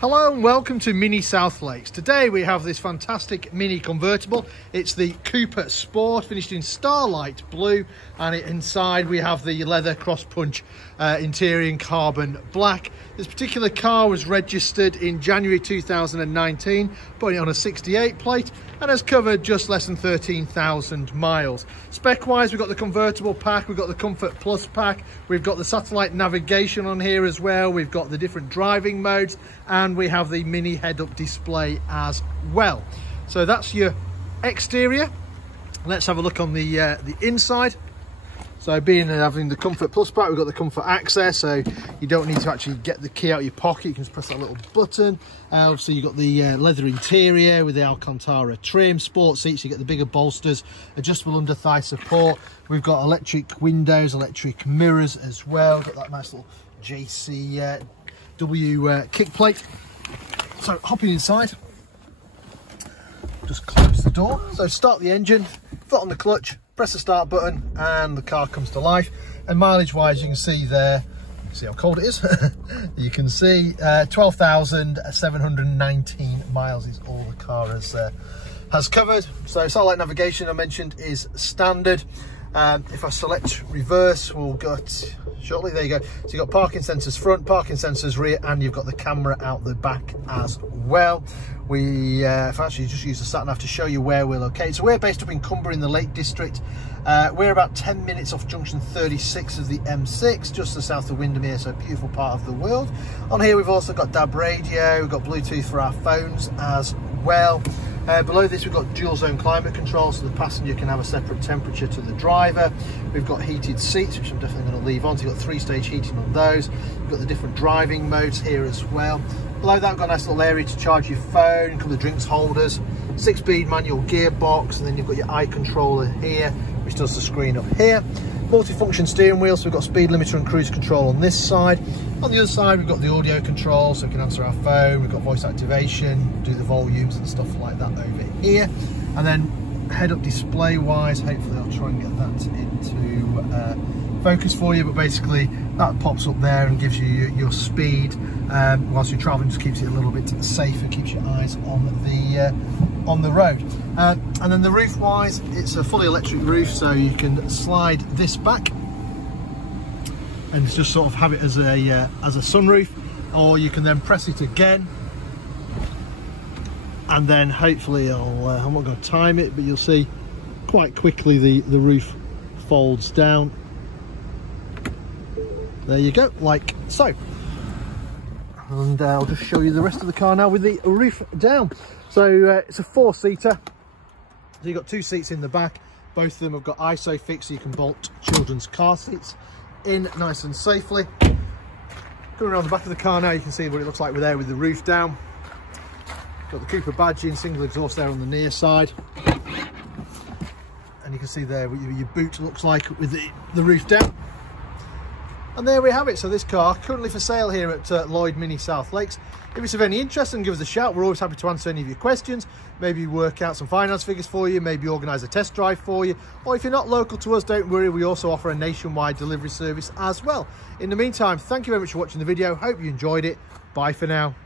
Hello and welcome to Mini South Lakes. Today we have this fantastic Mini convertible. It's the Cooper Sport, finished in Starlight Blue, and inside we have the leather cross punch interior in carbon black. This particular car was registered in January 2019, putting it on a 68 plate, and has covered just less than 13,000 miles. Spec wise, we've got the Convertible Pack, we've got the Comfort Plus Pack, we've got the satellite navigation on here as well, we've got the different driving modes, and we have the mini head-up display as well. So that's your exterior. Let's have a look on the inside. So being having the Comfort Plus Pack, we've got the Comfort Access, so you don't need to actually get the key out of your pocket. You can just press that little button. Obviously you've got the leather interior with the Alcantara trim, sport seats, you get the bigger bolsters, adjustable under thigh support. We've got electric windows, electric mirrors as well. Got that nice little JCW kick plate. So hopping inside, just close the door. So start the engine, foot on the clutch, press the start button, and the car comes to life. And mileage wise, you can see there, see how cold it is. You can see 12,719 miles is all the car has covered. So satellite navigation I mentioned is standard. If I select reverse, we'll get shortly. There you go. So you've got parking sensors front, parking sensors rear, and you've got the camera out the back as well. We if I actually just use the sat nav to show you where we're located. So we're based up in Cumber in the Lake District. We're about 10 minutes off junction 36 of the M6, just to the south of Windermere, so a beautiful part of the world. On here we've also got DAB radio, we've got Bluetooth for our phones as well. Below this we've got dual zone climate control, so the passenger can have a separate temperature to the driver. We've got heated seats, which I'm definitely going to leave on, so you've got 3-stage heating on those. We've got the different driving modes here as well. Below that we've got a nice little area to charge your phone, a couple of drinks holders, 6-speed manual gearbox, and then you've got your eye controller here, which does the screen up here. Multi-function steering wheel, so we've got speed limiter and cruise control on this side. On the other side we've got the audio control, so we can answer our phone, we've got voice activation, do the volumes and stuff like that over here. And then head-up display wise, hopefully I'll try and get that into focus for you, but basically that pops up there and gives you your speed whilst you're traveling, just keeps it a little bit safer, keeps your eyes on the road. And then the roof wise, it's a fully electric roof, so you can slide this back and just sort of have it as a sunroof, or you can then press it again, and then hopefully I'm not going to time it, but you'll see quite quickly the roof folds down. There you go, like so. And I'll just show you the rest of the car now with the roof down. So it's a 4-seater. So you've got 2 seats in the back. Both of them have got ISOFIX, so you can bolt children's car seats in nice and safely. Going around the back of the car now, you can see what it looks like with the roof down. Got the Cooper badging, single exhaust there on the near side. And you can see there what your boot looks like with the roof down. And there we have it. So this car currently for sale here at Lloyd Mini South Lakes. If it's of any interest, then give us a shout. We're always happy to answer any of your questions. Maybe work out some finance figures for you, maybe organise a test drive for you. Or if you're not local to us, don't worry, we also offer a nationwide delivery service as well. In the meantime, thank you very much for watching the video. Hope you enjoyed it. Bye for now.